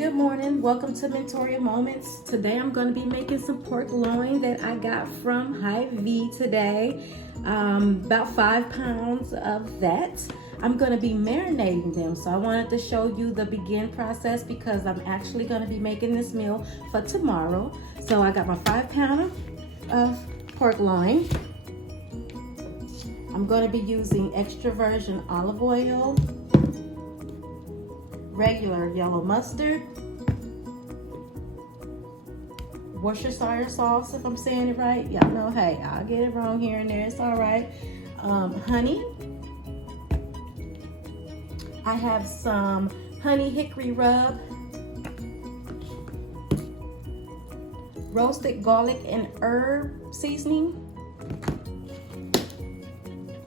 Good morning, welcome to Mentorial Moments. Today I'm going to be making some pork loin that I got from Hy-Vee today. About 5 pounds of that. I'm going to be marinating them, so I wanted to show you the begin process because I'm actually going to be making this meal for tomorrow. So I got my 5 pound of pork loin. I'm going to be using extra virgin olive oil, regular yellow mustard, Worcestershire sauce, if I'm saying it right. Y'all know, hey, I'll get it wrong here and there, it's all right. Honey. I have some honey hickory rub, roasted garlic and herb seasoning.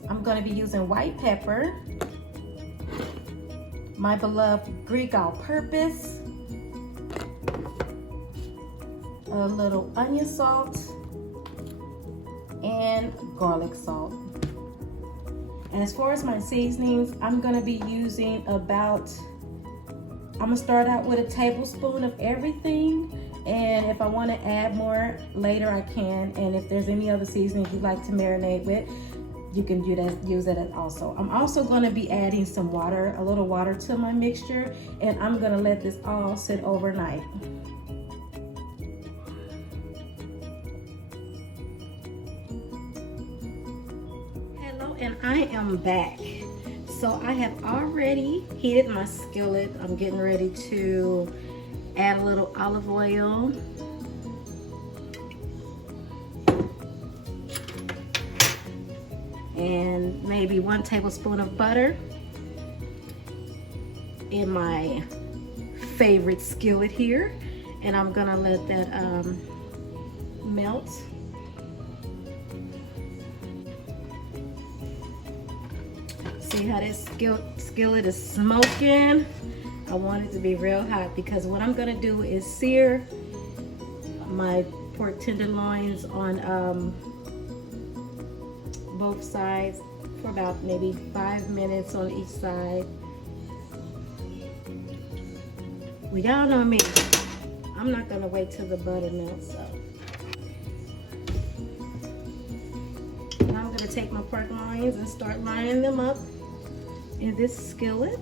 I'm going to be using white pepper, my beloved Greek all-purpose, a little onion salt, and garlic salt. And as far as my seasonings, I'm going to be using I'm going to start out with a tablespoon of everything, and if I want to add more later I can, and if there's any other seasonings you'd like to marinate with, you can use that also. I'm also going to be adding some water, a little water to my mixture, and I'm going to let this all sit overnight. Hello, and I am back. So I have already heated my skillet. I'm getting ready to add a little olive oil. And maybe 1 tablespoon of butter in my favorite skillet here, and I'm gonna let that melt. See how this skillet is smoking? I want it to be real hot because what I'm gonna do is sear my pork tenderloins on both sides for about maybe 5 minutes on each side. Well, y'all know me, I'm not gonna wait till the butter melts up. Now I'm gonna take my pork loins and start lining them up in this skillet.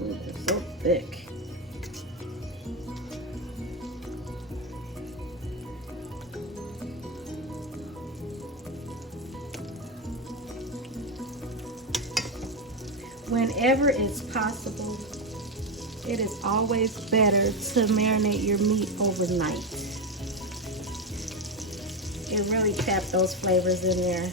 Ooh, they're so thick. Whenever it's possible, it is always better to marinate your meat overnight. It really taps those flavors in there.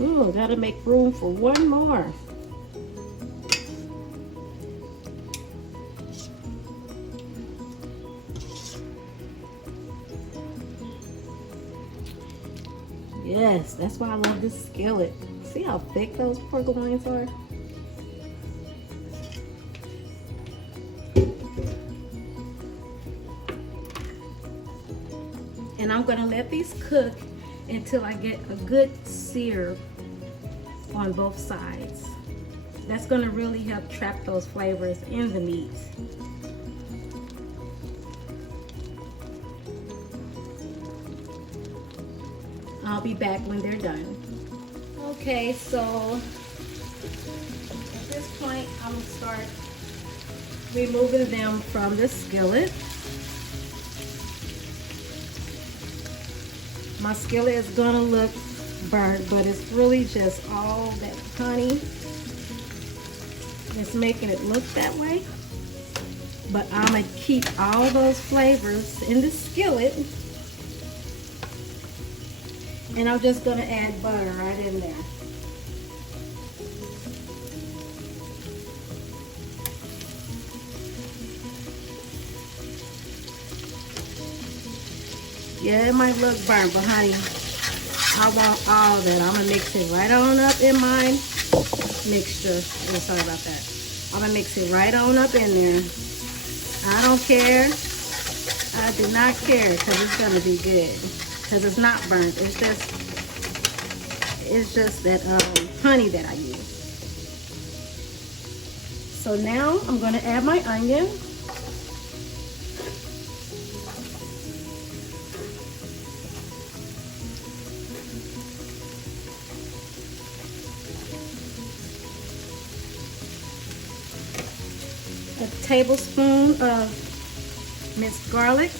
Ooh, gotta make room for one more. Yes, that's why I love this skillet. See how thick those pork loins are? And I'm gonna let these cook until I get a good sear on both sides. That's gonna really help trap those flavors in the meat. I'll be back when they're done. Okay, so at this point, I'm gonna start removing them from the skillet. My skillet is gonna look burnt, but it's really just all that honey that's making it look that way. But I'm gonna keep all those flavors in the skillet. And I'm just gonna add butter right in there. Yeah, it might look burnt, but honey, I want all that. I'm gonna mix it right on up in my mixture. Oh, sorry about that. I'm gonna mix it right on up in there. I don't care. I do not care, because it's gonna be good. Because it's not burnt. It's just that honey that I use. So now I'm gonna add my onion. A tablespoon of minced garlic.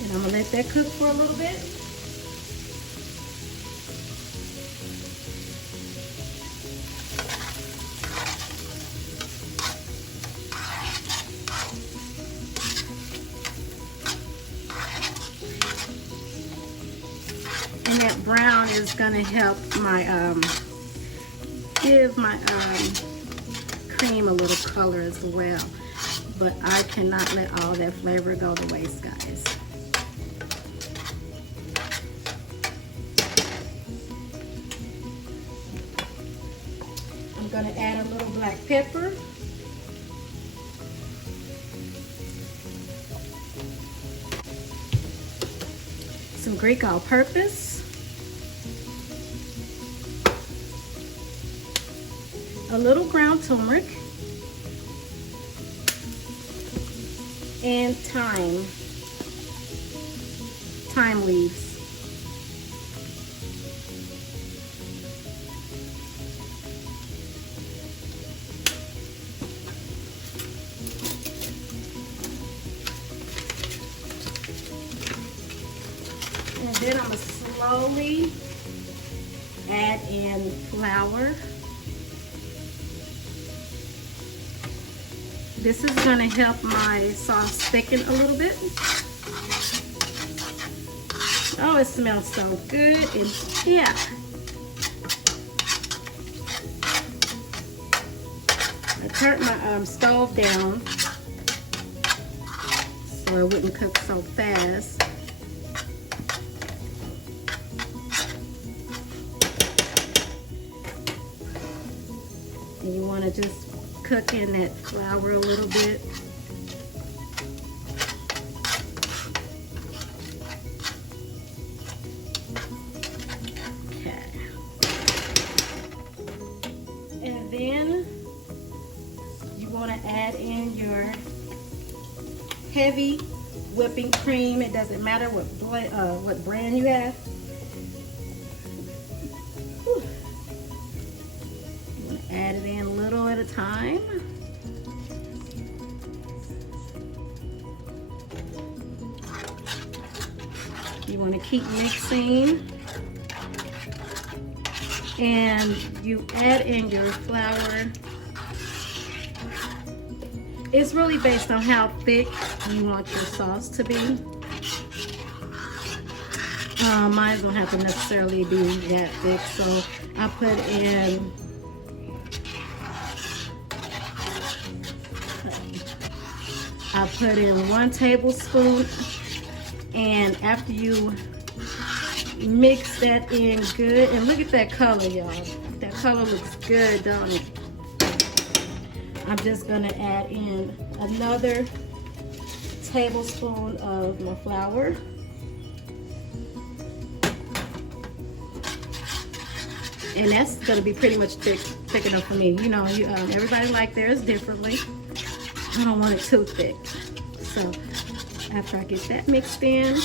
And I'm gonna let that cook for a little bit. And that brown is gonna help my give my cream a little color as well. But I cannot let all that flavor go to waste, guys. I'm gonna add a little black pepper. Some Greek all-purpose. A little ground turmeric. And thyme leaves. And then I'm going to slowly add in flour. This is going to help my sauce thicken a little bit. Oh, it smells so good. And yeah. I turned my stove down so it wouldn't cook so fast. And you want to just cook in that flour a little bit. Okay. And then you want to add in your heavy whipping cream. It doesn't matter what brand you have. Add it in a little at a time. You want to keep mixing. And you add in your flour. It's really based on how thick you want your sauce to be. Mine don't have to necessarily be that thick, so I put in I put in 1 tablespoon, and after you mix that in good, and look at that color, y'all. That color looks good, don't it? I'm just gonna add in another tablespoon of my flour. And that's gonna be pretty much thick enough for me. You know, everybody like theirs differently. I don't want it too thick. So after I get that mixed in,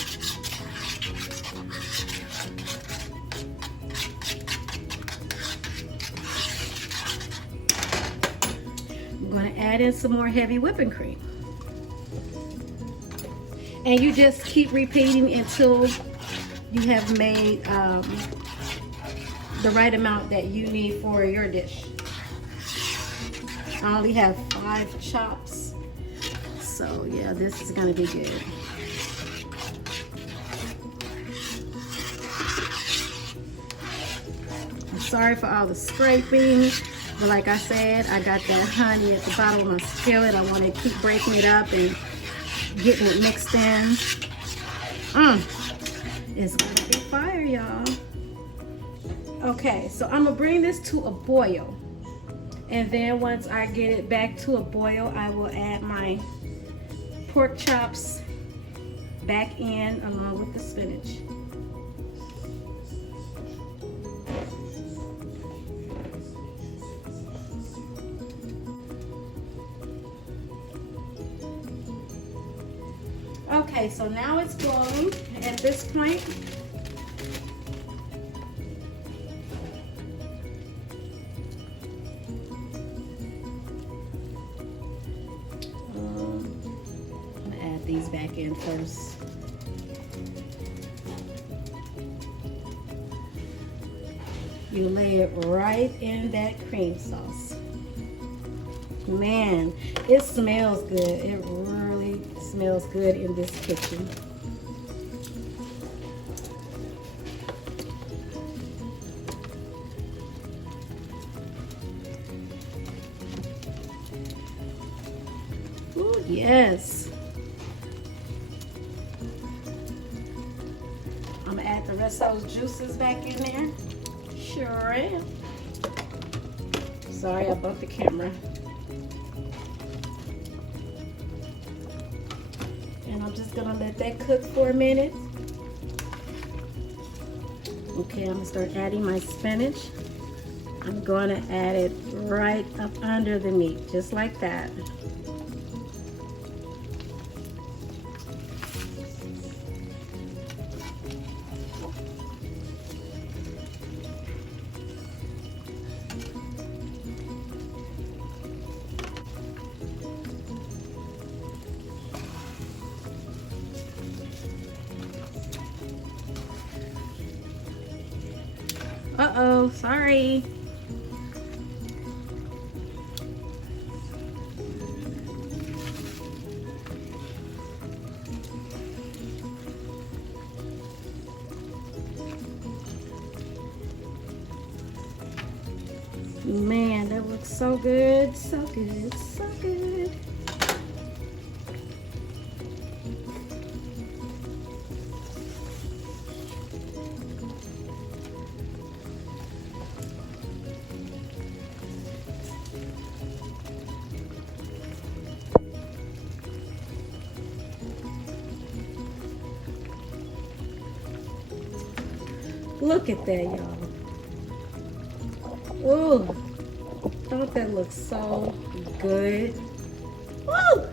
I'm going to add in some more heavy whipping cream. And you just keep repeating until you have made the right amount that you need for your dish. I only have 5 chops, so yeah, this is gonna be good. I'm sorry for all the scraping, but like I said, I got that honey at the bottom of my skillet. I want to keep breaking it up and getting it mixed in. It's gonna be fire, y'all. Okay, so I'm gonna bring this to a boil. And then once I get it back to a boil, I will add my pork chops back in along with the spinach. Okay, so now it's boiling at this point. I'm gonna add these back in first. You lay it right in that cream sauce. Man, it smells good. It really smells good in this kitchen. Oh, yes. I'm gonna add the rest of those juices back in there. Sure am. Sorry, I bumped the camera. And I'm just gonna let that cook for a minute. Okay, I'm gonna start adding my spinach. I'm gonna add it right up under the meat, just like that. Uh-oh, sorry. Man, that looks so good, so good, so good. Look at that, y'all. Ooh, don't that look so good? Woo!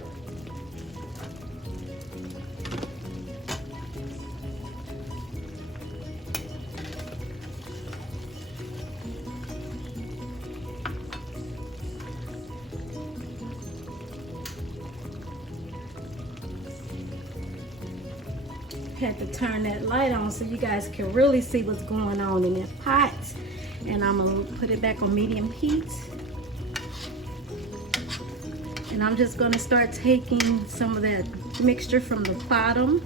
Had to turn that light on so you guys can really see what's going on in this pot. And I'm gonna put it back on medium heat. And I'm just gonna start taking some of that mixture from the bottom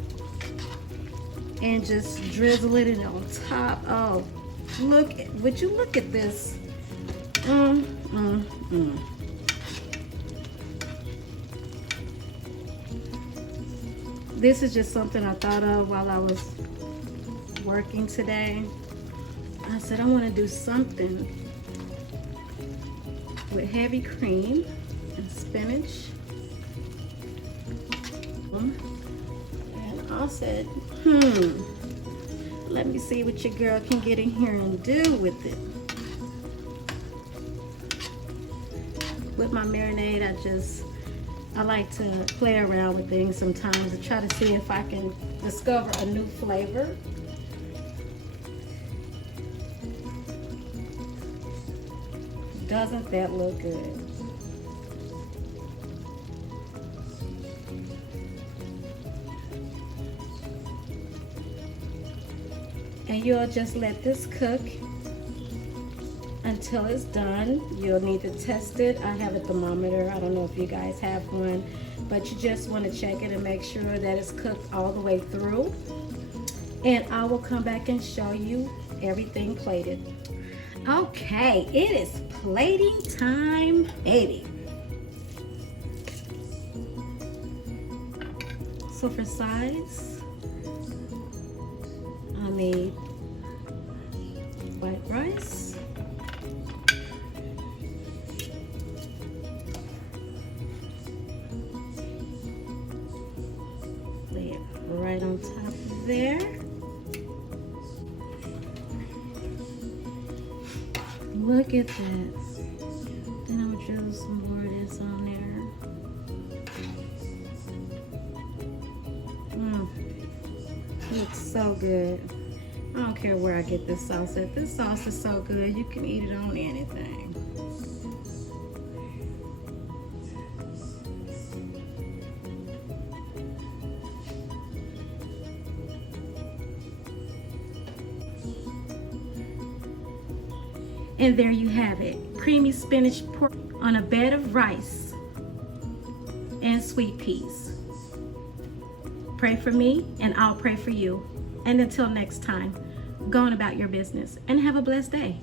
and just drizzle it in on top. Oh, would you look at this? This is just something I thought of while I was working today. I said I want to do something with heavy cream and spinach. And I said, let me see what your girl can get in here and do with it. With my marinade, I like to play around with things sometimes to try to see if I can discover a new flavor. Doesn't that look good? And you'll just let this cook until it's done. You'll need to test it. I have a thermometer. I don't know if you guys have one, but you just want to check it and make sure that it's cooked all the way through. And I will come back and show you everything plated. Okay, it is plating time, baby. So for size, need white rice. Lay it right on top of there. Look at that. Then I'll drizzle some more of this on there. Looks so good. I don't care where I get this sauce at. This sauce is so good, you can eat it on anything. And there you have it, creamy spinach pork on a bed of rice and sweet peas. Pray for me and I'll pray for you. And until next time, go on about your business and have a blessed day.